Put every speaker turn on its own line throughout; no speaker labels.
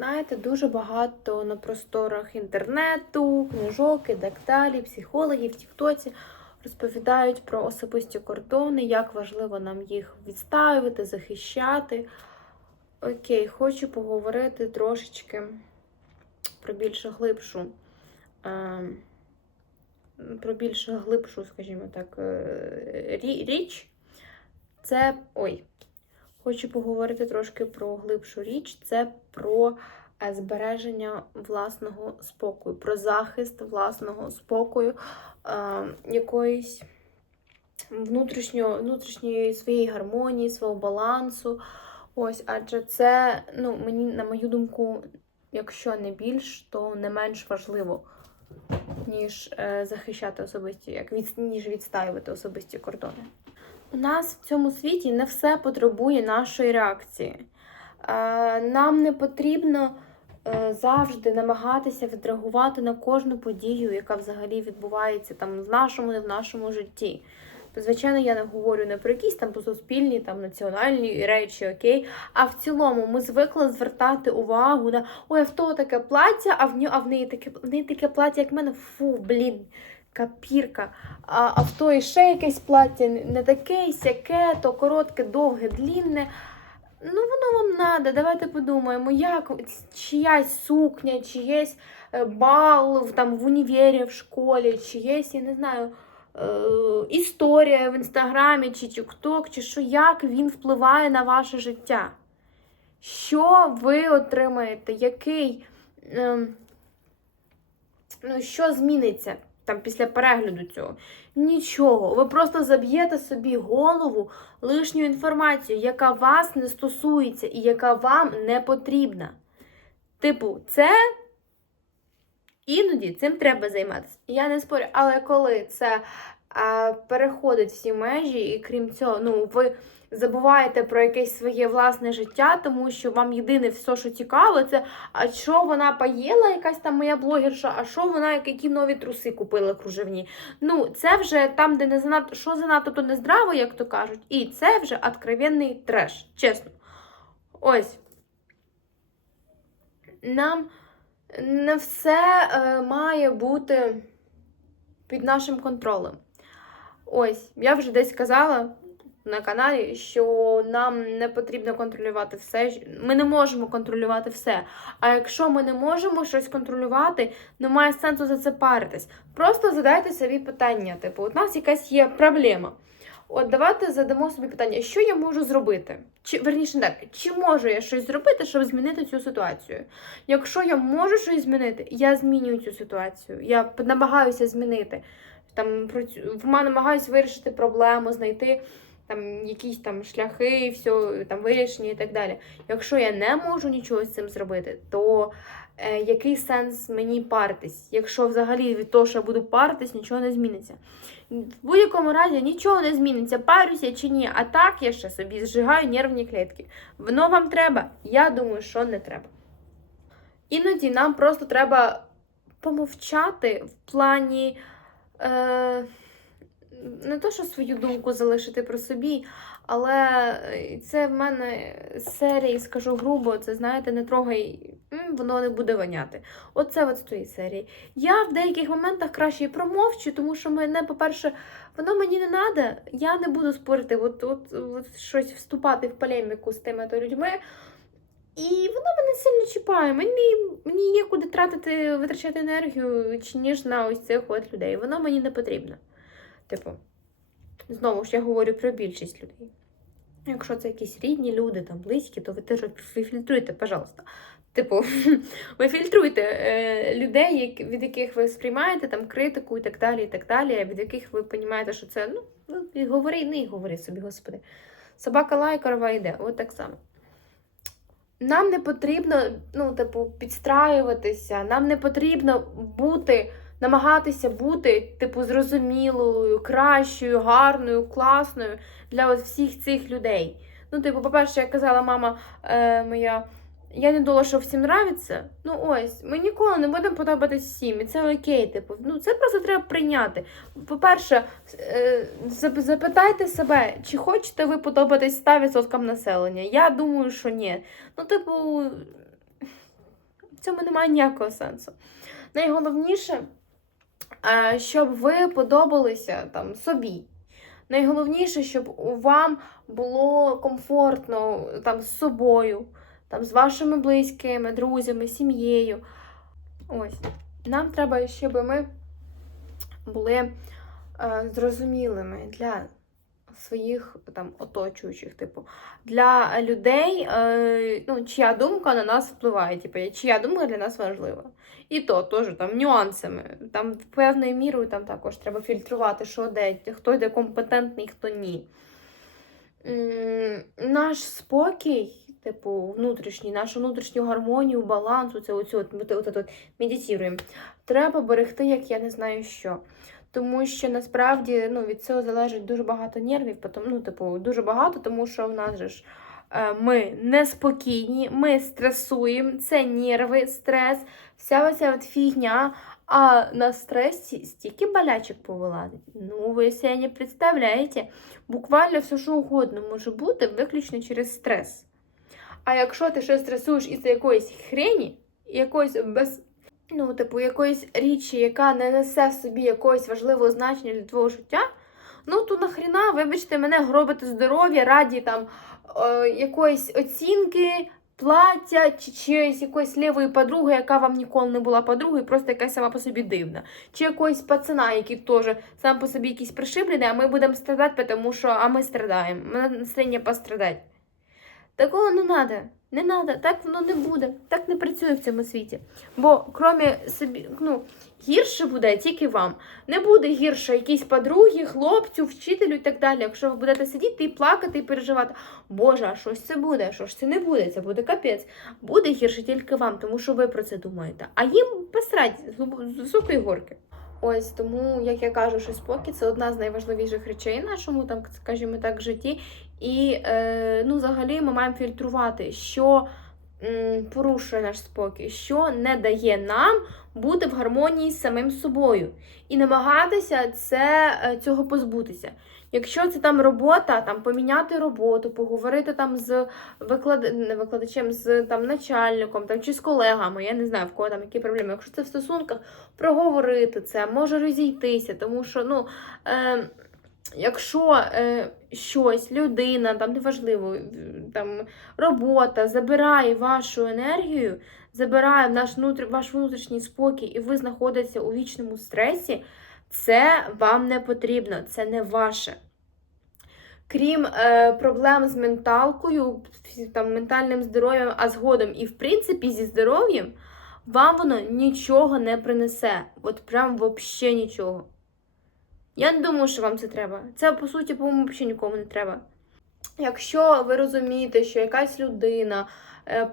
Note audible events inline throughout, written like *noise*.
знаєте, дуже багато на просторах інтернету, книжок і так далі, психологів Тіктоці розповідають про особисті кордони, як важливо нам їх відстаювати, захищати. Окей, хочу поговорити трошечки про більш глибшу, е, про більш глибшу, скажімо так, е, річ. Це. Ой, хочу поговорити трошки про глибшу річ. Це про е, збереження власного спокою, про захист власного спокою, е, якоїсь внутрішньо, внутрішньої своєї гармонії, свого балансу. Ось, адже це, ну, мені, на мою думку, якщо не більш, то не менш важливо, ніж е, захищати особисті, як від, ніж відстаювати особисті кордони. У нас в цьому світі не все потребує нашої реакції. Е, нам не потрібно е, завжди намагатися відреагувати на кожну подію, яка взагалі відбувається там в нашому, не в нашому житті. Звичайно, я не говорю не про якісь там суспільні, там національні речі, окей. А в цілому ми звикли звертати увагу на ой, а в того таке плаття, а в нього, а в неї таке в неї таке плаття, як в мене. Фу, блін, капірка. А, а в тої ще якесь плаття не таке, сяке, то коротке, довге, длінне. Ну, воно вам надо. Давайте подумаємо, як чиясь сукня, чиєсь е, бал там в універі, в школі, чиєсь, я не знаю е, історія в інстаграмі, чи тікток, чи що, як він впливає на ваше життя. Що ви отримаєте? Який, ем, ну, що зміниться там після перегляду цього? Нічого. Ви просто заб'єте собі голову лишню інформацію, яка вас не стосується і яка вам не потрібна. Типу, це Іноді цим треба займатися. Я не спорю, але коли це а, переходить всі межі, і крім цього, ну ви забуваєте про якесь своє власне життя, тому що вам єдине все, що цікаво, це а що вона поїла, якась там моя блогерша, а що вона які нові труси купила кружевні. Ну, це вже там, де не занадто, що занадто, то не здраво, як то кажуть, і це вже откровенний треш, чесно. Ось. Нам не все е, має бути під нашим контролем. Ось, я вже десь казала на каналі, що нам не потрібно контролювати все. Ми не можемо контролювати все. А якщо ми не можемо щось контролювати, немає сенсу за це паритись. Просто задайте собі питання: типу, у нас якась є проблема. От давайте задамо собі питання, що я можу зробити? Чи верніше так, чи можу я щось зробити, щоб змінити цю ситуацію? Якщо я можу щось змінити, я змінюю цю ситуацію. Я намагаюся змінити. Там працю- намагаюся вирішити проблему, знайти там якісь там шляхи, все там вирішення і так далі. Якщо я не можу нічого з цим зробити, то е, який сенс мені паритись? Якщо взагалі від того, що я буду паритись, нічого не зміниться. В будь-якому разі нічого не зміниться, парюся чи ні. А так я ще собі зжигаю нервні клітки. Воно вам треба? Я думаю, що не треба. Іноді нам просто треба помовчати в плані. Е, не то, що свою думку залишити про собі, але е, це в мене серії, скажу грубо, це знаєте, не трогай, воно не буде воняти. Оце от з тої серії. Я в деяких моментах краще і промовчу, тому що мене, по-перше, воно мені не треба, я не буду спорити, от, от, от щось вступати в полеміку з тими то людьми. І воно мене сильно чіпає. Мені, мені є куди тратити, витрачати енергію, чи ніж на ось цих от людей. Воно мені не потрібно. Типу, знову ж я говорю про більшість людей. Якщо це якісь рідні люди, там близькі, то ви теж ви фільтруйте, пожалуйста. Типу, *laughs* ви фільтруйте е, людей, від яких ви сприймаєте там критику і так далі, і так далі, від яких ви розумієте, що це ну, ну говори, не і говори собі, господи. Собака лає, корова йде. От так само. Нам не потрібно, ну, типу, підстраюватися, нам не потрібно бути, намагатися бути, типу, зрозумілою, кращою, гарною, класною для от всіх цих людей. Ну, типу, по-перше, як казала мама е, моя, я не думала, що всім нравиться. Ну ось, ми ніколи не будемо подобатись всім, і це окей. Типу, ну це просто треба прийняти. По-перше, е, запитайте себе, чи хочете ви подобатись 100% населення. Я думаю, що ні. Ну, типу, В цьому немає ніякого сенсу. Найголовніше, щоб ви подобалися там собі. Найголовніше, щоб вам було комфортно там з собою, там з вашими близькими, друзями, сім'єю. Ось. Нам треба, щоб ми були е, зрозумілими для своїх там оточуючих, типу, для людей, е, ну, чия думка на нас впливає, типу, чия думка для нас важлива. І то теж там нюансами. Там певною мірою там також треба фільтрувати, що де, хто де компетентний, хто ні. Наш спокій, типу, внутрішній, нашу внутрішню гармонію, баланс, оце, оце, от. Треба берегти, як я не знаю що. Тому що насправді ну, від цього залежить дуже багато нервів, ну, типу, дуже багато, тому що в нас же ж е, ми неспокійні, ми стресуємо, це нерви, стрес, вся оця от фігня. А на стресі стільки болячок повилазить. Ну, ви себе не представляєте. Буквально все, що угодно може бути виключно через стрес. А якщо ти щось стресуєш із якоїсь хрені, якоїсь без ну, типу, якоїсь річі, яка не несе в собі якогось важливого значення для твого життя, ну то нахріна, вибачте, мене гробити здоров'я раді там е, якоїсь оцінки, плаття чи чиїсь якоїсь лівої подруги, яка вам ніколи не була подругою, просто якась сама по собі дивна. Чи якогось пацана, який теж сам по собі якийсь пришиблений, а ми будемо страдати, тому що а ми страдаємо. Мене настроєння пострадати. Такого не треба. Не треба, так воно не буде, так не працює в цьому світі. Бо крім собі, ну, гірше буде тільки вам. Не буде гірше якійсь подругі, хлопцю, вчителю і так далі. Якщо ви будете сидіти і плакати, і переживати, Боже, а щось це буде, а що ж це не буде, це буде капець. Буде гірше тільки вам, тому що ви про це думаєте. А їм посрать з високої горки. Ось тому, як я кажу, що спокій це одна з найважливіших речей в нашому, там, скажімо так, житті. І е, ну, взагалі ми маємо фільтрувати, що м, порушує наш спокій, що не дає нам бути в гармонії з самим собою. І намагатися це, е, цього позбутися. Якщо це там робота, там поміняти роботу, поговорити там з виклад... не викладачем, з там начальником там, чи з колегами, я не знаю, в кого там які проблеми. Якщо це в стосунках, проговорити це, може розійтися, тому що, ну. Е, Якщо е, щось, людина, там неважливо, там робота забирає вашу енергію, забирає наш внутр... ваш внутрішній спокій, і ви знаходитеся у вічному стресі, це вам не потрібно, це не ваше. Крім е, проблем з менталкою, там, ментальним здоров'ям, а згодом і в принципі зі здоров'ям, вам воно нічого не принесе. От прям взагалі нічого. Я не думаю, що вам це треба. Це, по суті, по-моєму, взагалі нікому не треба. Якщо ви розумієте, що якась людина,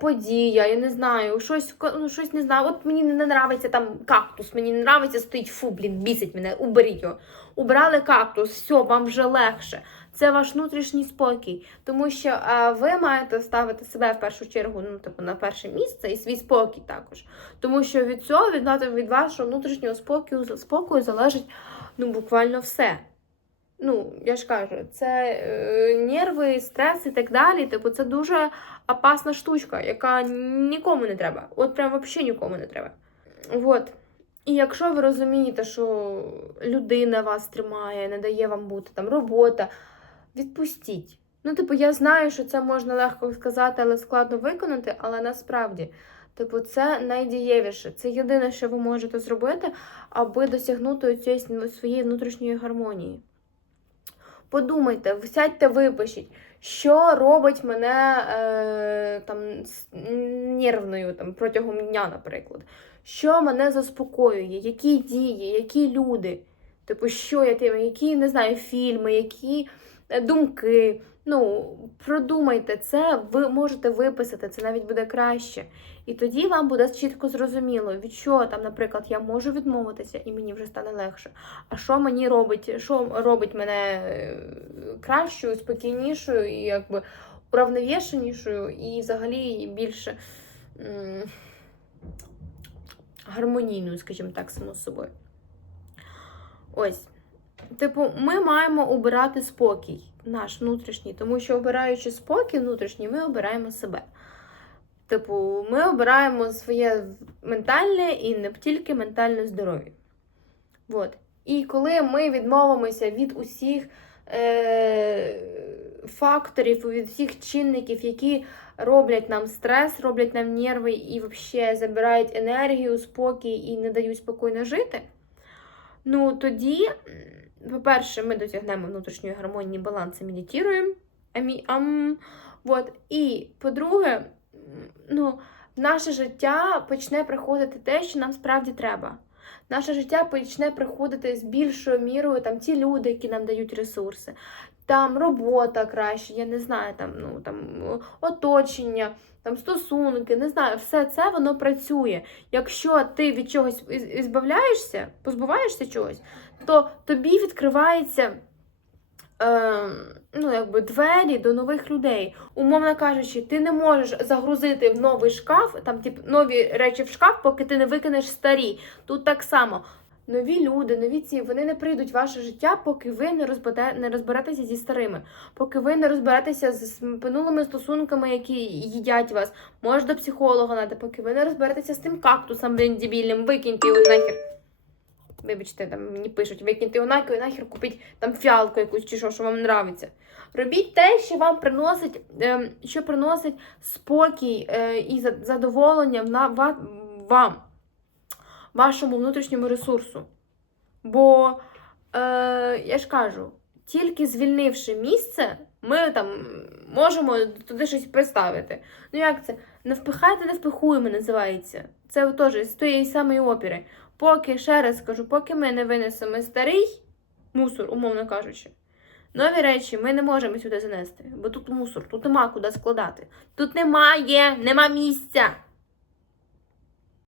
подія, я не знаю, щось, ну, щось не знаю, от мені не нравиться там кактус, мені не нравиться, стоїть, фу, блін, бісить мене, уберіть його. Убрали кактус, все, вам вже легше. Це ваш внутрішній спокій, тому що е, ви маєте ставити себе в першу чергу, ну, типу, на перше місце і свій спокій також. Тому що від цього, від, від вашого внутрішнього спокою, спокою залежить ну, буквально все. Ну, я ж кажу, це е, нерви, стрес і так далі. Типу, це дуже опасна штучка, яка нікому не треба. От прям взагалі нікому не треба. От. І якщо ви розумієте, що людина вас тримає, не дає вам бути там робота, відпустіть. Ну, типу, я знаю, що це можна легко сказати, але складно виконати, але насправді, типу, це найдієвіше. Це єдине, що ви можете зробити, аби досягнути цієї своєї внутрішньої гармонії. Подумайте, сядьте, випишіть, що робить мене е, там нервною там, протягом дня, наприклад. Що мене заспокоює, які дії, які люди. Типу, що я тим, які, не знаю, фільми, які е, думки. Ну, продумайте це, ви можете виписати, це навіть буде краще. І тоді вам буде чітко зрозуміло, від чого там, наприклад, я можу відмовитися, і мені вже стане легше. А що мені робить, що робить мене е, кращою, спокійнішою і якби уравновішенішою, і взагалі більше м, гармонійною, скажімо так, само собою. Ось. Типу, ми маємо обирати спокій, наш внутрішній, тому що обираючи спокій внутрішній, ми обираємо себе. Типу, ми обираємо своє ментальне і не тільки ментальне здоров'я. От. І коли ми відмовимося від усіх е- факторів, від всіх чинників, які роблять нам стрес, роблять нам нерви і взагалі забирають енергію, спокій і не дають спокійно жити, ну тоді, по-перше, ми досягнемо внутрішньої гармонії, балансу, медитуємо. Амі, ам, вот. І по-друге, ну, в наше життя почне приходити те, що нам справді треба. Наше життя почне приходити з більшою мірою там ті люди, які нам дають ресурси, там робота краще, я не знаю, там, ну, там оточення, там стосунки, не знаю, все це воно працює. Якщо ти від чогось із- ізбавляєшся, позбуваєшся чогось, то тобі відкривається е, ну, якби двері до нових людей. Умовно кажучи, ти не можеш загрузити в новий шкаф, там тип, нові речі в шкаф, поки ти не викинеш старі. Тут так само. Нові люди, нові ці, вони не прийдуть в ваше життя, поки ви не, розбере, не розберетеся зі старими, поки ви не розберетеся з минулими стосунками, які їдять вас. Може до психолога надо, поки ви не розберетеся з тим кактусом, блін, дебільним, викиньте його нахер. Вибачте, там мені пишуть, викиньте нахер, і нахер купіть там фіалку якусь чи що, що вам нравиться. Робіть те, що вам приносить, е, що приносить спокій е, і задоволення вам, вашому внутрішньому ресурсу. Бо, е, я ж кажу, тільки звільнивши місце, ми там можемо туди щось представити. Ну як це? Не впихайте, не впихуємо, називається. Це теж з тієї самої опери. Поки, ще раз скажу, поки ми не винесемо старий мусор, умовно кажучи, нові речі ми не можемо сюди занести, бо тут мусор, тут нема куди складати. Тут немає, нема місця.